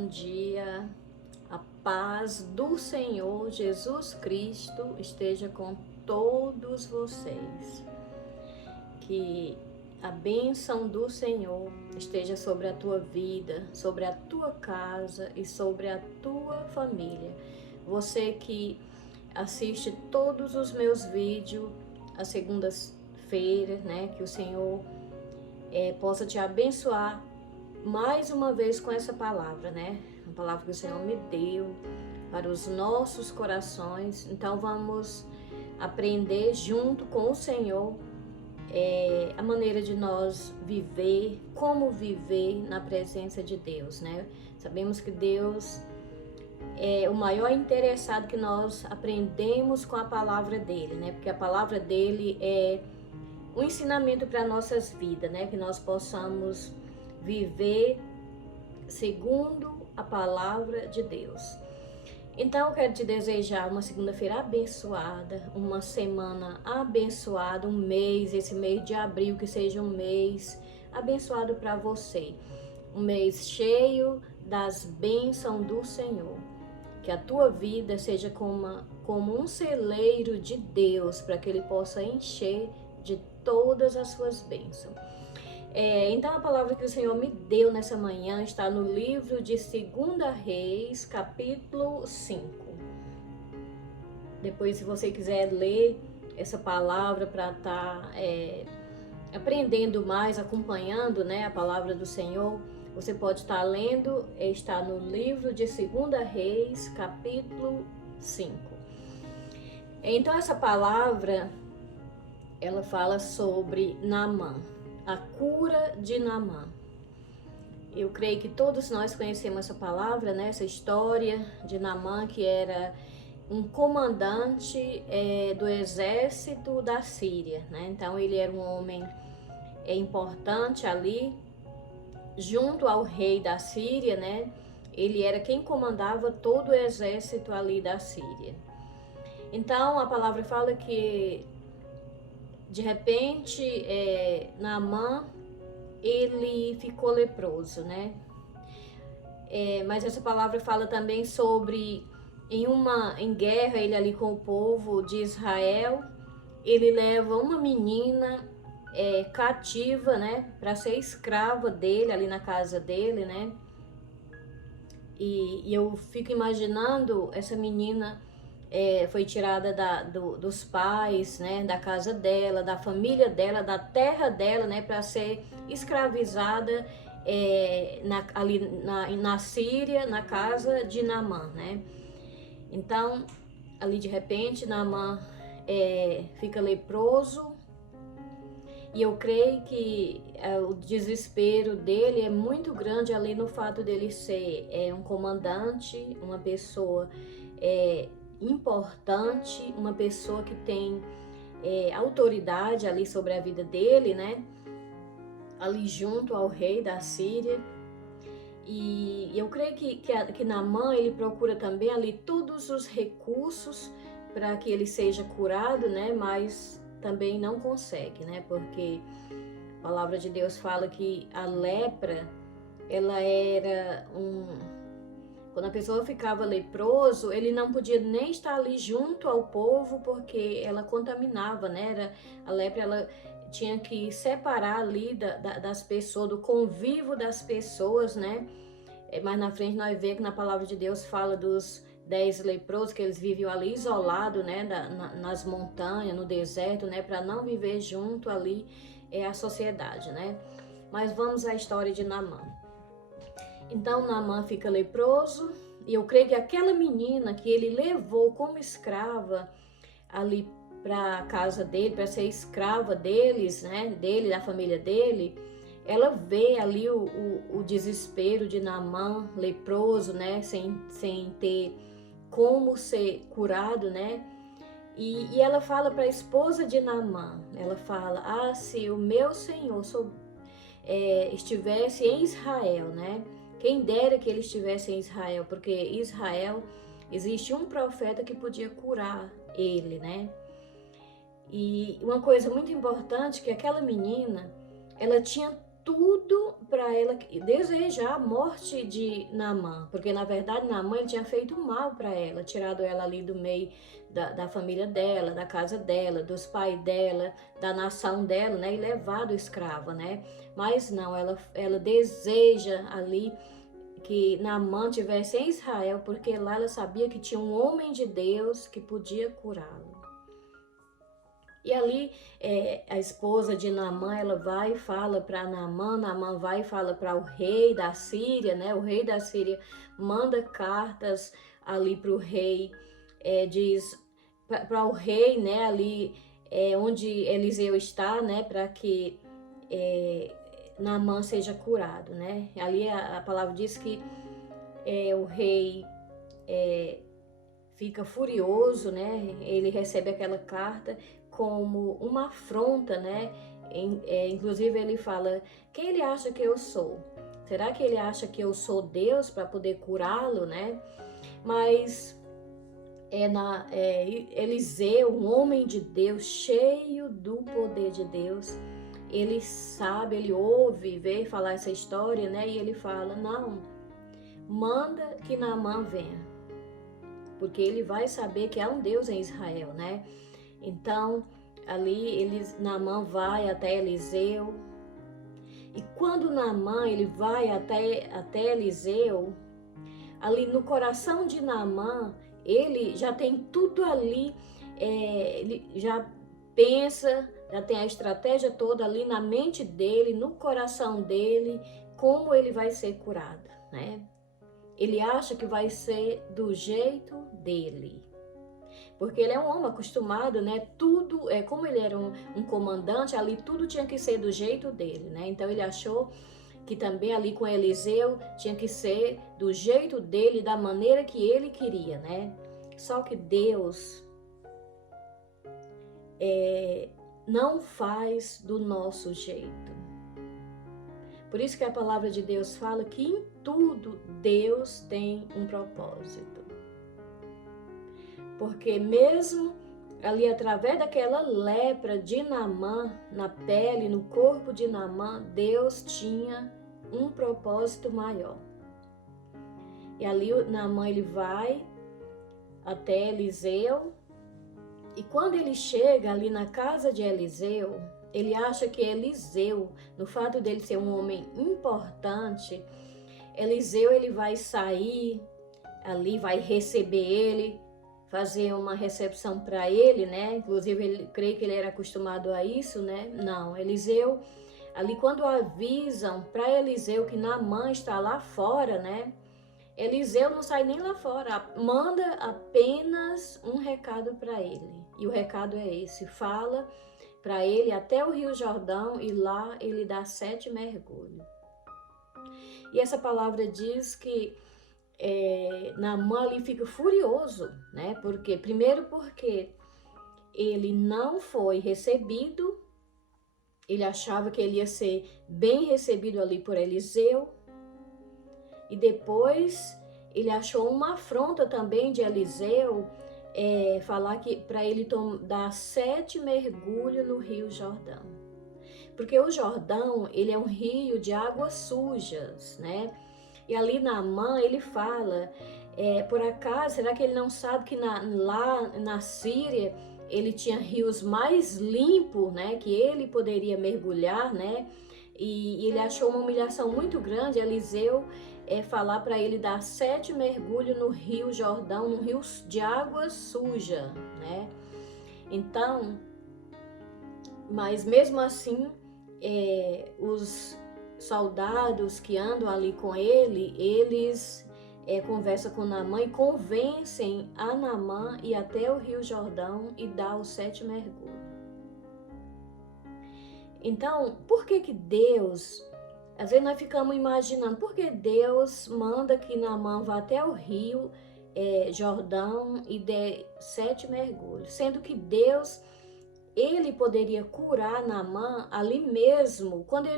bom dia. A paz do Senhor Jesus Cristo esteja com todos vocês. Que a bênção do Senhor esteja sobre a tua vida, sobre a tua casa e sobre a tua família. Você que assiste todos os meus vídeos às segundas-feiras, né? Que o Senhor possa te abençoar mais uma vez com essa palavra, né? A palavra que o Senhor me deu para os nossos corações. Então vamos aprender junto com o Senhor a maneira de nós viver, como viver na presença de Deus, né? Sabemos que Deus é o maior interessado que nós aprendemos com a palavra dele, né? Porque a palavra dele é um ensinamento para nossas vidas, né? Que nós possamos viver segundo a palavra de Deus. Então eu quero te desejar uma segunda-feira abençoada, uma semana abençoada, um mês, esse mês de abril que seja um mês abençoado para você, um mês cheio das bênçãos do Senhor, que a tua vida seja como um celeiro de Deus, para que Ele possa encher de todas as suas bênçãos. Então a palavra que o Senhor me deu nessa manhã está no livro de 2 Reis, capítulo 5. Depois, se você quiser ler essa palavra para estar aprendendo mais, acompanhando, né, a palavra do Senhor, você pode estar lendo, está no livro de 2 Reis, capítulo 5. Então essa palavra, ela fala sobre Naamã, a cura de Naamã. Eu creio que todos nós conhecemos essa palavra, né? Essa história de Naamã, que era um comandante do exército da Síria, né? Então ele era um homem importante ali, junto ao rei da Síria, né? Ele era quem comandava todo o exército ali da Síria. Então a palavra fala que de repente, Naamã, ele ficou leproso, né? Mas essa palavra fala também sobre, em guerra, ele ali com o povo de Israel, ele leva uma menina cativa, né? Para ser escrava dele, ali na casa dele, né? E eu fico imaginando essa menina foi tirada dos pais, né, da casa dela, da família dela, da terra dela, né, para ser escravizada ali na Síria, na casa de Naamã, né? Então, ali de repente, Naamã fica leproso, e eu creio que o desespero dele é muito grande ali no fato dele ser um comandante, uma pessoa importante, uma pessoa que tem autoridade ali sobre a vida dele, né? Ali junto ao rei da Síria. E eu creio que Naamã, ele procura também ali todos os recursos para que ele seja curado, né? Mas também não consegue, né? Porque a palavra de Deus fala que a lepra, ela era quando a pessoa ficava leproso, ele não podia nem estar ali junto ao povo, porque ela contaminava, né? A lepra, ela tinha que separar ali das pessoas, do convívio das pessoas, né? Mas na frente nós vemos que na palavra de Deus fala dos 10 leprosos, que eles viviam ali isolados, né? Nas montanhas, no deserto, né? Para não viver junto ali a sociedade, né? Mas vamos à história de Naamã. Então Naamã fica leproso, e eu creio que aquela menina que ele levou como escrava ali para a casa dele, para ser escrava deles, né, dele, da família dele, ela vê ali o desespero de Naamã leproso, né, sem ter como ser curado, né, e ela fala para a esposa de Naamã, ela fala, se o meu Senhor estivesse em Israel, né, quem dera que ele estivesse em Israel, porque Israel, existe um profeta que podia curar ele, né? E uma coisa muito importante, que aquela menina, ela tinha tudo para para ela, deseja a morte de Naamã, porque na verdade Naamã ele tinha feito mal para ela, tirado ela ali do meio da família dela, da casa dela, dos pais dela, da nação dela, né, e levado escrava, né? Mas não, ela deseja ali que Naamã tivesse em Israel, porque lá ela sabia que tinha um homem de Deus que podia curá-lo. E ali a esposa de Naamã, ela vai e fala para Naamã, Naamã vai e fala para o rei da Síria, né? O rei da Síria manda cartas ali para o rei, diz para o rei, né? Ali onde Eliseu está, né? Para que Naamã seja curado, né? Ali a palavra diz que o rei fica furioso, né? Ele recebe aquela carta como uma afronta, né? Inclusive ele fala: quem ele acha que eu sou? Será que ele acha que eu sou Deus para poder curá-lo, né? Mas Eliseu, um homem de Deus, cheio do poder de Deus, ele sabe, ele ouve, vê falar essa história, né? E ele fala: não, manda que Naamã venha, porque ele vai saber que há um Deus em Israel, né? Então, ali Naamã vai até Eliseu. E quando Naamã ele vai até Eliseu, ali no coração de Naamã, ele já tem tudo ali, ele já pensa, já tem a estratégia toda ali na mente dele, no coração dele, como ele vai ser curado, né? Ele acha que vai ser do jeito dele. Porque ele é um homem acostumado, né? Tudo, como ele era um comandante, ali tudo tinha que ser do jeito dele, né? Então ele achou que também ali com Eliseu tinha que ser do jeito dele, da maneira que ele queria, né? Só que Deus não faz do nosso jeito. Por isso que a palavra de Deus fala que em tudo Deus tem um propósito. Porque mesmo ali através daquela lepra de Naamã, na pele, no corpo de Naamã, Deus tinha um propósito maior. E ali Naamã ele vai até Eliseu, e quando ele chega ali na casa de Eliseu, ele acha que Eliseu, no fato dele ser um homem importante, Eliseu ele vai sair ali, vai receber ele, fazer uma recepção para ele, né? Inclusive, ele creio que ele era acostumado a isso, né? Não, Eliseu, ali quando avisam para Eliseu que Naamã está lá fora, né? Eliseu não sai nem lá fora, manda apenas um recado para ele. E o recado é esse: fala para ele até o Rio Jordão e lá ele dá 7 mergulhos. E essa palavra diz que Naamã ali fica furioso, né? Primeiro porque ele não foi recebido, ele achava que ele ia ser bem recebido ali por Eliseu, e depois ele achou uma afronta também de Eliseu, falar que para ele dar 7 mergulhos no Rio Jordão, porque o Jordão ele é um rio de águas sujas, né? E ali Naamã, ele fala, por acaso, será que ele não sabe que lá na Síria ele tinha rios mais limpos, né? Que ele poderia mergulhar, né? E ele achou uma humilhação muito grande, Eliseu, falar para ele dar 7 mergulhos no Rio Jordão, num rio de água suja, né? Então, mas mesmo assim, os soldados que andam ali com ele, eles conversam com Naamã e convencem a Naamã ir até o Rio Jordão e dar os 7 mergulhos. Então, por que Deus, às vezes nós ficamos imaginando, por que Deus manda que Naamã vá até o Rio Jordão e dê 7 mergulhos, sendo que Deus, ele poderia curar Naamã ali mesmo, quando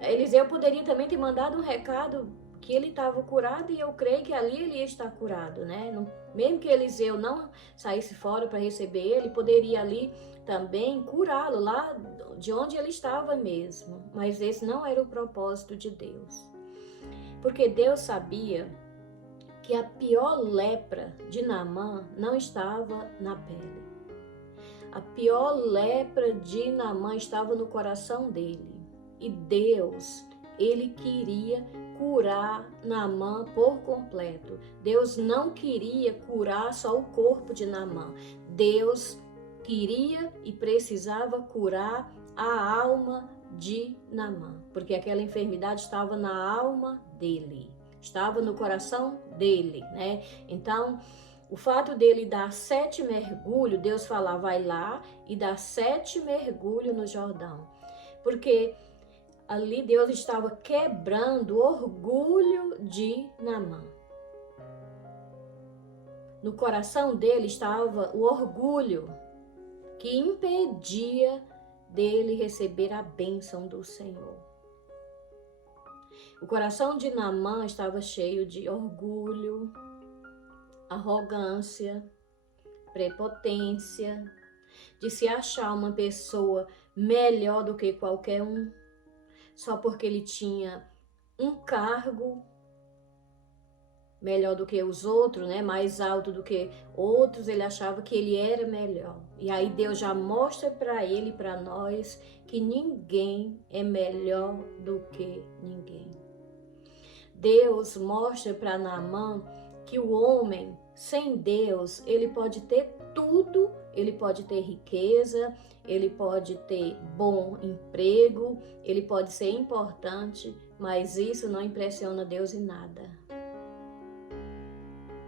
Eliseu poderia também ter mandado um recado que ele estava curado e eu creio que ali ele ia estar curado, né? Mesmo que Eliseu não saísse fora para receber ele, poderia ali também curá-lo lá de onde ele estava mesmo. Mas esse não era o propósito de Deus. Porque Deus sabia que a pior lepra de Naamã não estava na pele. A pior lepra de Naamã estava no coração dele. E Deus, ele queria curar Naamã por completo. Deus não queria curar só o corpo de Naamã. Deus queria e precisava curar a alma de Naamã, porque aquela enfermidade estava na alma dele, estava no coração dele, né? Então, o fato dele dar 7 mergulhos, Deus falar, vai lá e dá 7 mergulhos no Jordão, porque ali Deus estava quebrando o orgulho de Naamã. No coração dele estava o orgulho que impedia dele receber a bênção do Senhor. O coração de Naamã estava cheio de orgulho, arrogância, prepotência, de se achar uma pessoa melhor do que qualquer um, só porque ele tinha um cargo melhor do que os outros, né? Mais alto do que outros, ele achava que ele era melhor. E aí Deus já mostra para ele e para nós que ninguém é melhor do que ninguém. Deus mostra para Naamã que o homem sem Deus, ele pode ter tudo, ele pode ter riqueza, ele pode ter bom emprego, ele pode ser importante, mas isso não impressiona Deus em nada.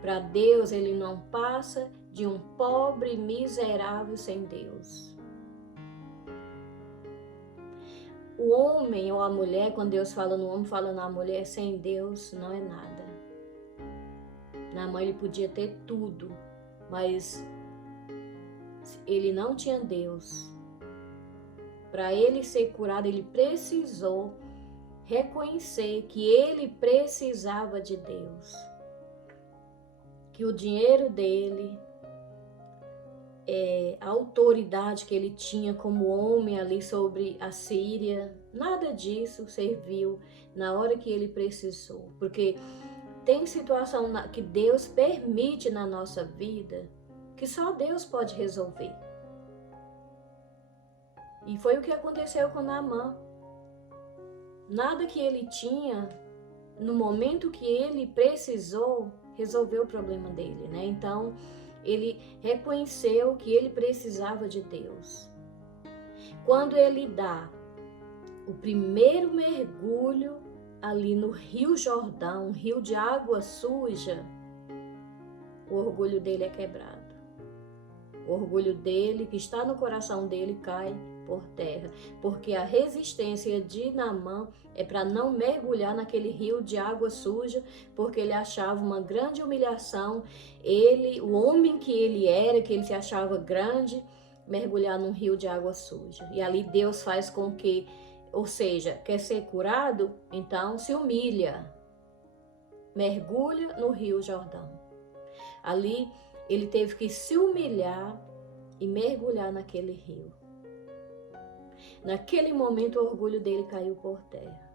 Para Deus, ele não passa de um pobre miserável sem Deus. O homem ou a mulher, quando Deus fala no homem, fala na mulher, sem Deus não é nada. Naamã ele podia ter tudo, mas ele não tinha Deus. Para ele ser curado, ele precisou reconhecer que ele precisava de Deus. Que o dinheiro dele, a autoridade que ele tinha como homem ali sobre a Síria, nada disso serviu na hora que ele precisou. Porque tem situação que Deus permite na nossa vida que só Deus pode resolver. E foi o que aconteceu com Naamã. Nada que ele tinha, no momento que ele precisou, resolveu o problema dele, né? Então, ele reconheceu que ele precisava de Deus. Quando ele dá o primeiro mergulho ali no Rio Jordão, um rio de água suja, o orgulho dele é quebrado. O orgulho dele, que está no coração dele, cai por terra, porque a resistência de Naamã é para não mergulhar naquele rio de água suja, porque ele achava uma grande humilhação, o homem que ele era, que ele se achava grande, mergulhar num rio de água suja. E ali Deus faz com que, ou seja, quer ser curado? Então se humilha, mergulha no Rio Jordão. Ali ele teve que se humilhar e mergulhar naquele rio. Naquele momento o orgulho dele caiu por terra.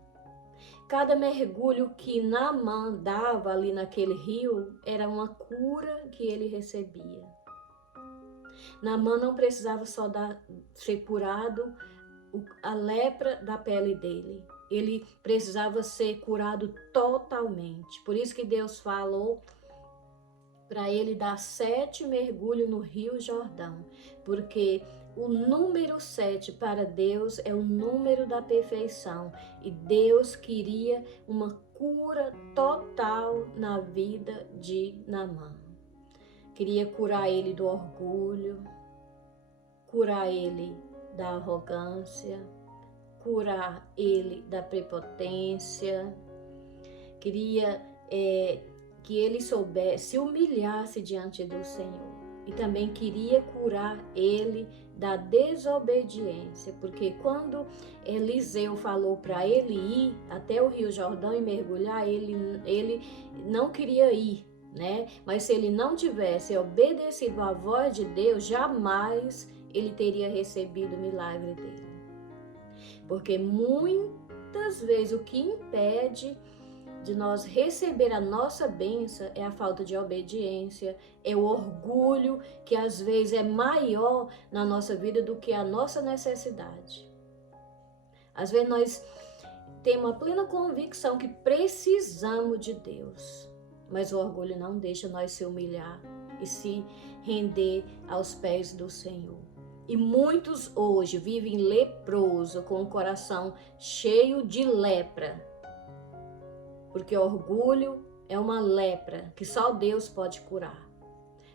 Cada mergulho que Naamã dava ali naquele rio era uma cura que ele recebia. Naamã não precisava só ser curado a lepra da pele dele. Ele precisava ser curado totalmente. Por isso que Deus falou para ele dar 7 mergulhos no Rio Jordão, porque o número 7 para Deus é o número da perfeição, e Deus queria uma cura total na vida de Naamã. Queria curar ele do orgulho, curar ele da arrogância, curar ele da prepotência, queria que ele soubesse, se humilhasse diante do Senhor. E também queria curar ele da desobediência, porque quando Eliseu falou para ele ir até o Rio Jordão e mergulhar, ele não queria ir, né? Mas se ele não tivesse obedecido à voz de Deus, jamais ele teria recebido o milagre dele. Porque muitas vezes o que impede de nós receber a nossa bênção é a falta de obediência, é o orgulho que às vezes é maior na nossa vida do que a nossa necessidade. Às vezes nós temos a plena convicção que precisamos de Deus, mas o orgulho não deixa nós se humilhar e se render aos pés do Senhor. E muitos hoje vivem leproso, com o coração cheio de lepra, porque orgulho é uma lepra que só Deus pode curar.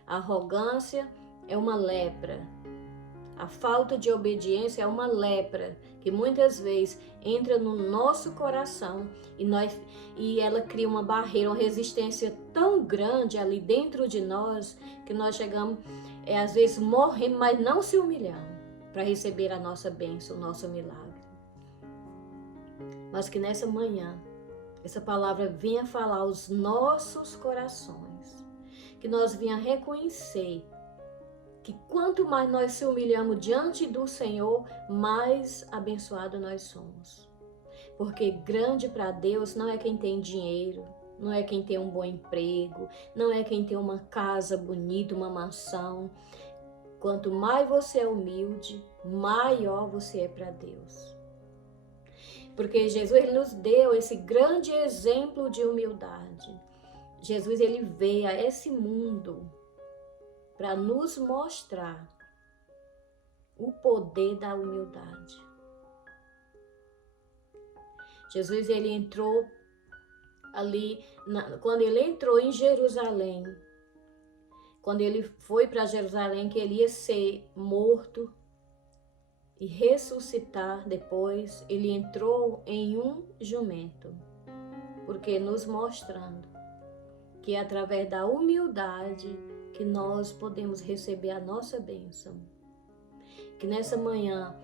A arrogância é uma lepra. A falta de obediência é uma lepra que muitas vezes entra no nosso coração e ela cria uma barreira, uma resistência tão grande ali dentro de nós que nós chegamos, às vezes morremos, mas não se humilhamos para receber a nossa bênção, o nosso milagre. Mas que nessa manhã essa palavra venha falar aos nossos corações, que nós venha reconhecer que quanto mais nós se humilhamos diante do Senhor, mais abençoado nós somos. Porque grande para Deus não é quem tem dinheiro, não é quem tem um bom emprego, não é quem tem uma casa bonita, uma mansão. Quanto mais você é humilde, maior você é para Deus. Porque Jesus ele nos deu esse grande exemplo de humildade. Jesus ele veio a esse mundo para nos mostrar o poder da humildade. Jesus ele entrou ali, quando ele entrou em Jerusalém, quando ele foi para Jerusalém, que ele ia ser morto e ressuscitar depois, ele entrou em um jumento, porque nos mostrando que é através da humildade que nós podemos receber a nossa bênção. Que nessa manhã,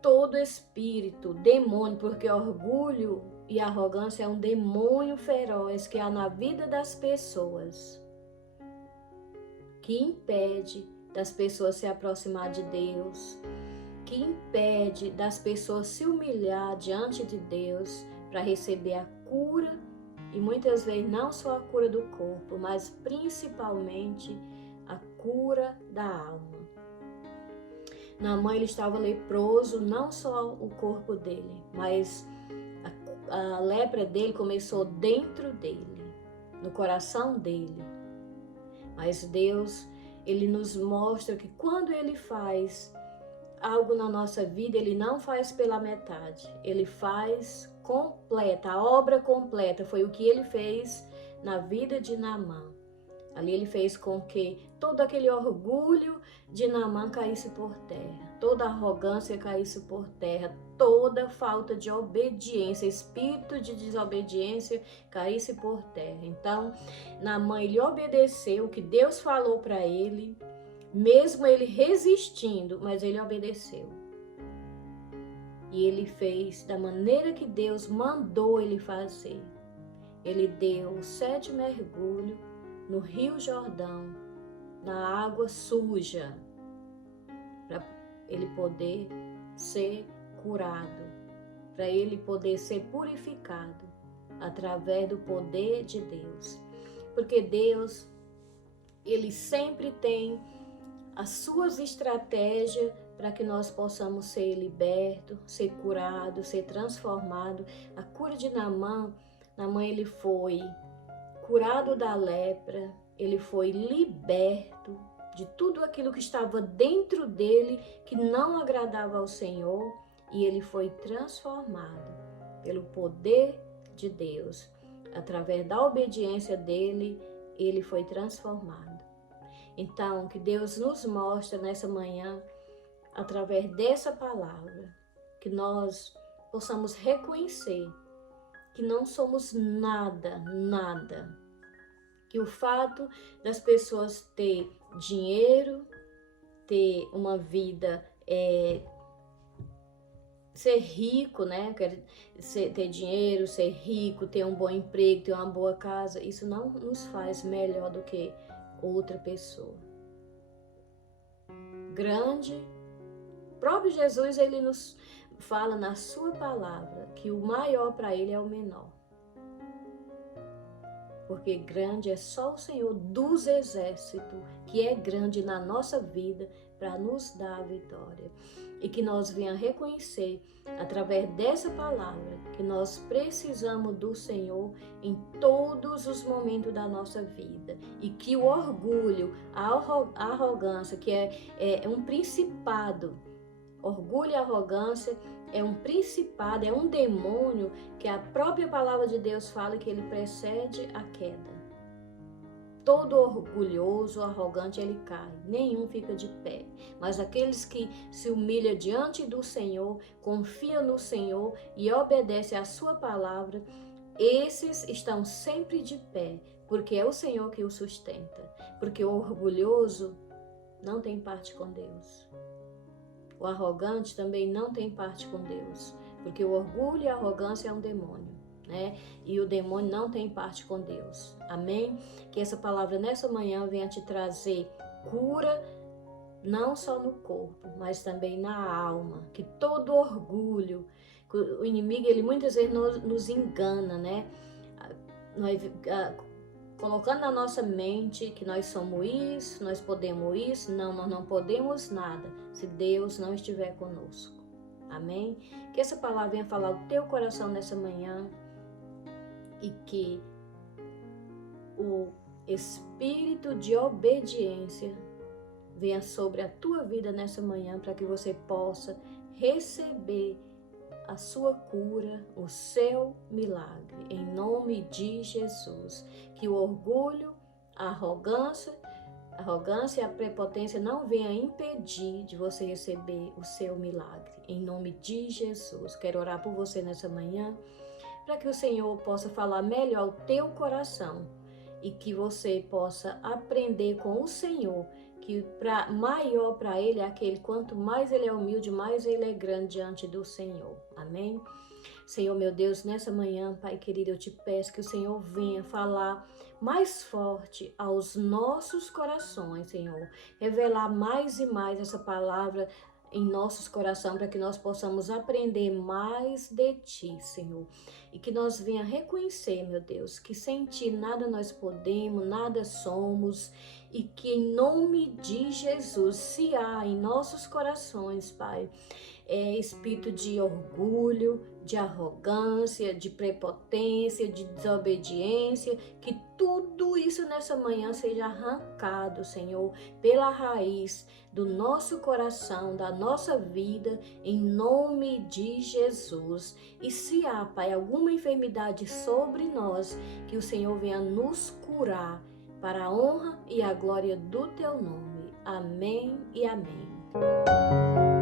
todo espírito, demônio, porque orgulho e arrogância é um demônio feroz que há na vida das pessoas, que impede das pessoas se aproximar de Deus, que impede das pessoas se humilhar diante de Deus para receber a cura, e muitas vezes não só a cura do corpo, mas principalmente a cura da alma. Naamã ele estava leproso, não só o corpo dele, mas a lepra dele começou dentro dele, no coração dele. Mas Deus, ele nos mostra que quando ele faz algo na nossa vida, ele não faz pela metade, ele faz completa, a obra completa. Foi o que ele fez na vida de Naamã. Ali ele fez com que todo aquele orgulho de Naamã caísse por terra, toda arrogância caísse por terra, toda falta de obediência, espírito de desobediência caísse por terra. Então, Naamã ele obedeceu o que Deus falou para ele, mesmo ele resistindo, mas ele obedeceu. E ele fez da maneira que Deus mandou ele fazer. Ele deu 7 mergulhos no Rio Jordão, na água suja, para ele poder ser curado, para ele poder ser purificado através do poder de Deus. Porque Deus, ele sempre tem as suas estratégias para que nós possamos ser libertos, ser curados, ser transformados. A cura de Naamã ele foi curado da lepra, ele foi liberto de tudo aquilo que estava dentro dele que não agradava ao Senhor, e ele foi transformado pelo poder de Deus. Através da obediência dele, ele foi transformado. Então, que Deus nos mostra nessa manhã, através dessa palavra, que nós possamos reconhecer que não somos nada, que o fato das pessoas ter dinheiro, ter uma vida, ser rico, né? Ter dinheiro, ser rico, ter um bom emprego, ter uma boa casa. Isso não nos faz melhor do que outra pessoa. Grande, o próprio Jesus, ele nos fala na sua palavra que o maior para ele é o menor. Porque grande é só o Senhor dos exércitos, que é grande na nossa vida para nos dar a vitória. E que nós venhamos reconhecer, através dessa palavra, que nós precisamos do Senhor em todos os momentos da nossa vida. E que o orgulho, a arrogância, que é um principado, orgulho e arrogância é um principado, é um demônio que a própria palavra de Deus fala que ele precede a queda. Todo orgulhoso, arrogante, ele cai, nenhum fica de pé. Mas aqueles que se humilham diante do Senhor, confiam no Senhor e obedecem à sua palavra, esses estão sempre de pé, porque é o Senhor que o sustenta. Porque o orgulhoso não tem parte com Deus. O arrogante também não tem parte com Deus, porque o orgulho e a arrogância é um demônio, né? E o demônio não tem parte com Deus. Amém? Que essa palavra nessa manhã venha te trazer cura, não só no corpo, mas também na alma. Que todo orgulho, o inimigo, ele muitas vezes nos engana, né? Colocando na nossa mente que nós somos isso, nós podemos isso. Não, nós não podemos nada se Deus não estiver conosco. Amém? Que essa palavra venha falar o teu coração nessa manhã e que o espírito de obediência venha sobre a tua vida nessa manhã para que você possa receber a sua cura, o seu milagre, em nome de Jesus. Que o orgulho, a arrogância e a prepotência não venha impedir de você receber o seu milagre, em nome de Jesus. Quero orar por você nessa manhã, para que o Senhor possa falar melhor ao teu coração e que você possa aprender com o Senhor, que maior para ele é aquele, quanto mais ele é humilde, mais ele é grande diante do Senhor. Amém? Senhor, meu Deus, nessa manhã, Pai querido, eu te peço que o Senhor venha falar mais forte aos nossos corações, Senhor. Revelar mais e mais essa palavra em nossos corações, para que nós possamos aprender mais de Ti, Senhor. E que nós venha reconhecer, meu Deus, que sem Ti nada nós podemos, nada somos. E que em nome de Jesus, se há em nossos corações, Pai, espírito de orgulho, de arrogância, de prepotência, de desobediência, que tudo isso nessa manhã seja arrancado, Senhor, pela raiz do nosso coração, da nossa vida, em nome de Jesus. E se há, Pai, alguma enfermidade sobre nós, que o Senhor venha nos curar, para a honra e a glória do Teu nome. Amém e amém.